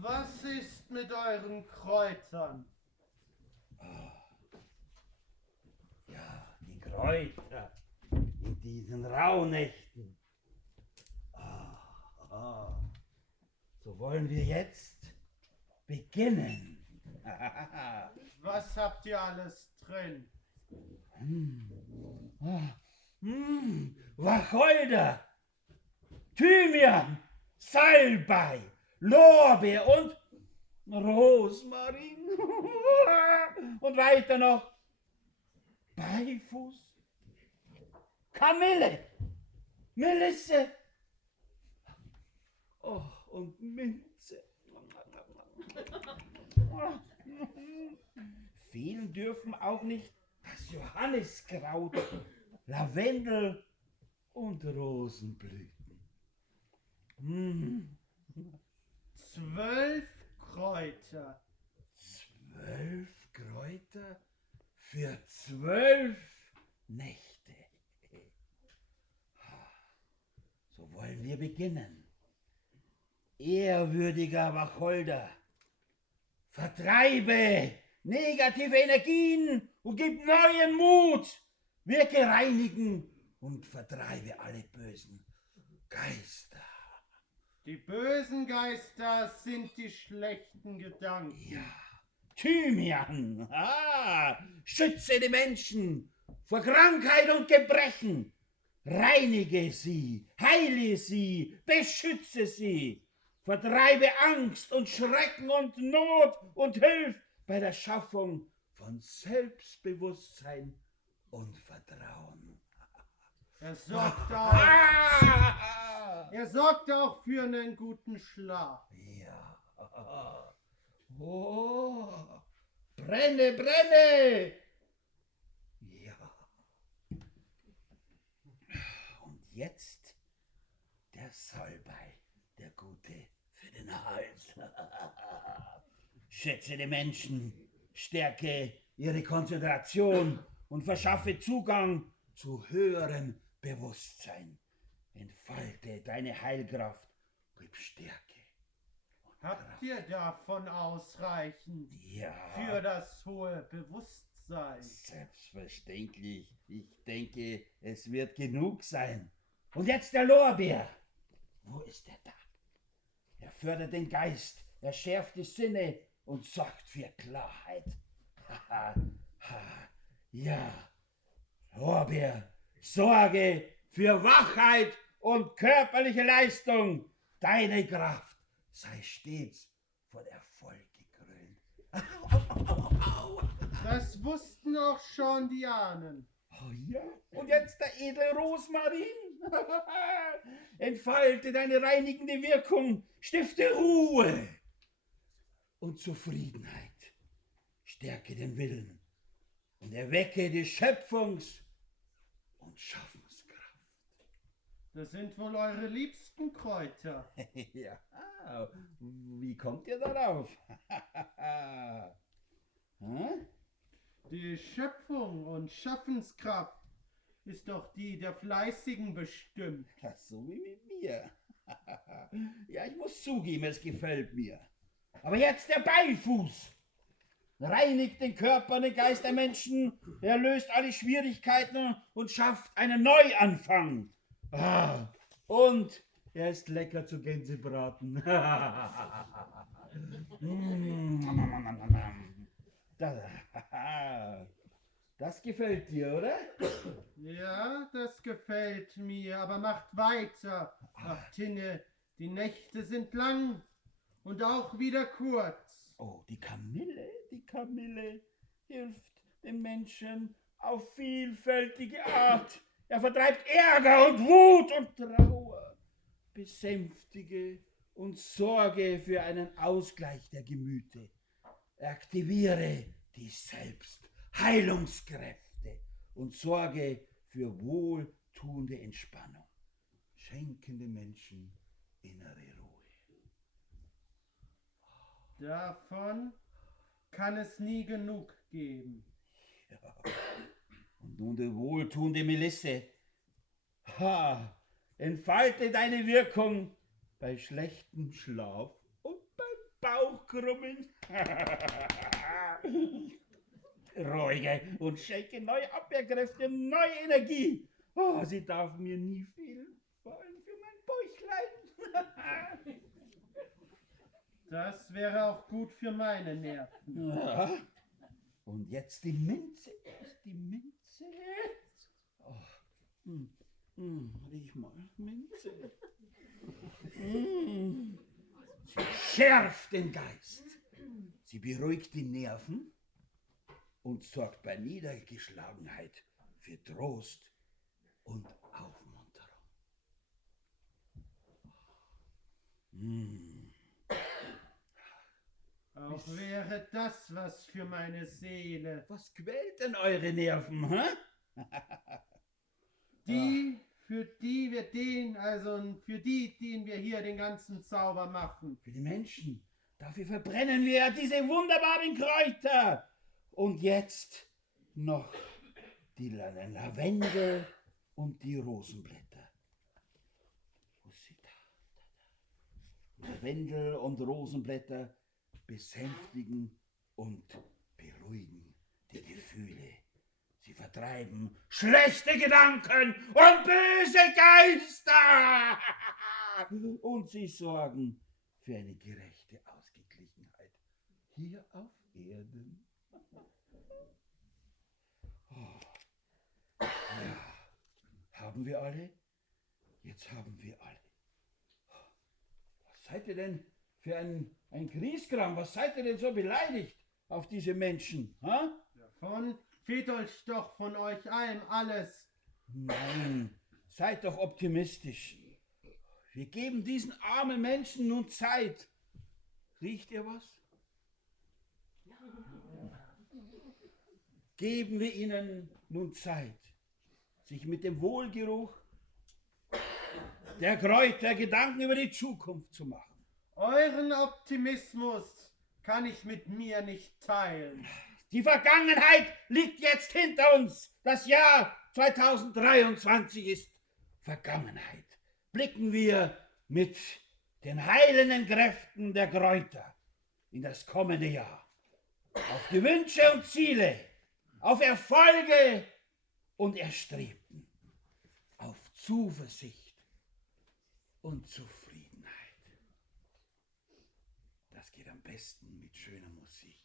Was ist mit euren Kräutern? Ja, die Kräuter in diesen Rauhnächten. So wollen wir jetzt beginnen. Was habt ihr alles drin? Wacholder, Thymian, Salbei, Lorbeer und Rosmarin. Und weiter noch Beifuß, Kamille, Melisse und Minze. Fehlen dürfen auch nicht das Johanniskraut, Lavendel und Rosenblüten. 12 Kräuter. 12 Kräuter für 12 Nächte. So wollen wir beginnen. Ehrwürdiger Wacholder, vertreibe negative Energien und gib neuen Mut. Wirke reinigen und vertreibe alle bösen Geister. Die bösen Geister sind die schlechten Gedanken. Ja, Thymian, schütze die Menschen vor Krankheit und Gebrechen. Reinige sie, heile sie, beschütze sie. Vertreibe Angst und Schrecken und Not und hilf bei der Schaffung von Selbstbewusstsein und Vertrauen. Er sorgt auch für einen guten Schlaf. Ja. Brenne, brenne! Ja. Und jetzt der Salbei, der Gute für den Hals. Schätze die Menschen, stärke ihre Konzentration und verschaffe Zugang zu höherem Bewusstsein. Entfalte deine Heilkraft, gib Stärke. Habt ihr davon ausreichend Ja. für das hohe Bewusstsein? Selbstverständlich. Ich denke, es wird genug sein. Und jetzt der Lorbeer. Wo ist er da? Er fördert den Geist, er schärft die Sinne und sorgt für Klarheit. Ja, Lorbeer, sorge für Wachheit und körperliche Leistung. Deine Kraft sei stets von Erfolg gekrönt. Das wussten auch schon die Ahnen. Oh ja, und jetzt der edle Rosmarin. Entfalte deine reinigende Wirkung, stifte Ruhe und Zufriedenheit. Stärke den Willen und erwecke die Schöpfungs- und Schaffenskraft. Das sind wohl eure liebsten Kräuter. Ja, wie kommt ihr darauf? Die Schöpfung und Schaffenskraft ist doch die der Fleißigen bestimmt. So wie mit mir. Ja, ich muss zugeben, es gefällt mir. Aber jetzt der Beifuß. Reinigt den Körper und den Geist der Menschen. Er löst alle Schwierigkeiten und schafft einen Neuanfang. Und er ist lecker zu Gänsebraten. Das gefällt dir, oder? Ja, das gefällt mir, aber macht weiter. Ach, Tinne, die Nächte sind lang und auch wieder kurz. Oh, die Kamille hilft den Menschen auf vielfältige Art. Er vertreibt Ärger und Wut und Trauer, besänftige und sorge für einen Ausgleich der Gemüter. Aktiviere die Selbstheilungskräfte und sorge für wohltuende Entspannung. Schenken den Menschen innere Ruhe. Davon kann es nie genug geben. Ja. Und nun die wohltuende Melisse. Entfalte deine Wirkung bei schlechtem Schlaf und beim krummen. Ruhige und schenke neue Abwehrkräfte, neue Energie. Oh, sie darf mir nie fehlen, vor allem für mein Bäuchlein. Das wäre auch gut für meine Nerven. Ja. Und jetzt die Minze. Die Minze. Oh. Riech mal, Minze. Sie schärft den Geist. Sie beruhigt die Nerven und sorgt bei Niedergeschlagenheit für Trost und Aufmunterung. Auch wäre das was für meine Seele. Was quält denn eure Nerven, hä? Für die wir denen wir hier den ganzen Zauber machen. Für die Menschen. Dafür verbrennen wir ja diese wunderbaren Kräuter. Und jetzt noch die Lavendel und die Rosenblätter. Wo ist sie da? Lavendel und Rosenblätter besänftigen und beruhigen die Gefühle. Sie vertreiben schlechte Gedanken und böse Geister. Und sie sorgen für eine gerechte Ausgeglichenheit hier auf Erden. Ja, haben wir alle? Jetzt haben wir alle. Was seid ihr denn für ein Grieskram? Was seid ihr denn so beleidigt auf diese Menschen? Ha? Davon fehlt euch doch von euch allem alles. Nein, seid doch optimistisch. Wir geben diesen armen Menschen nun Zeit. Riecht ihr was? Geben wir ihnen nun Zeit, sich mit dem Wohlgeruch der Kräuter Gedanken über die Zukunft zu machen. Euren Optimismus kann ich mit mir nicht teilen. Die Vergangenheit liegt jetzt hinter uns. Das Jahr 2023 ist Vergangenheit. Blicken wir mit den heilenden Kräften der Kräuter in das kommende Jahr. Auf die Wünsche und Ziele, auf Erfolge und Erstrebten, auf Zuversicht und Zufriedenheit. Das geht am besten mit schöner Musik.